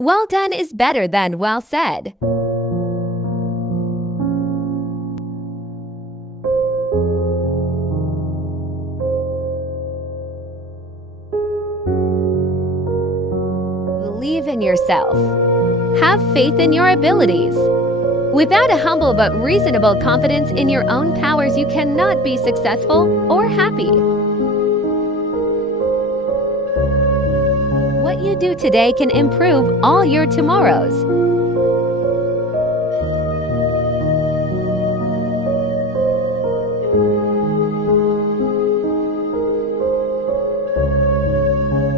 Well done is better than well said. Believe in yourself. Have faith in your abilities. Without a humble but reasonable confidence in your own powers, you cannot be successful or happy. What you do today can improve all your tomorrows.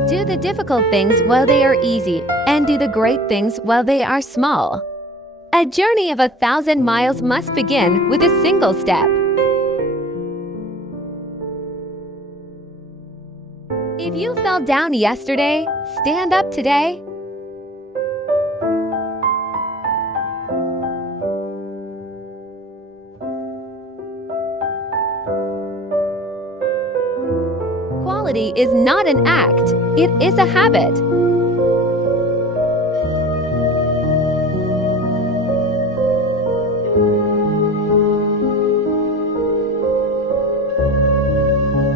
Do the difficult things while they are easy, and do the great things while they are small. A journey of 1,000 miles must begin with a single step. If you fell down yesterday, stand up today. Quality is not an act, it is a habit.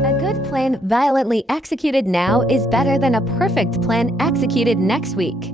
A good plan violently executed now is better than a perfect plan executed next week.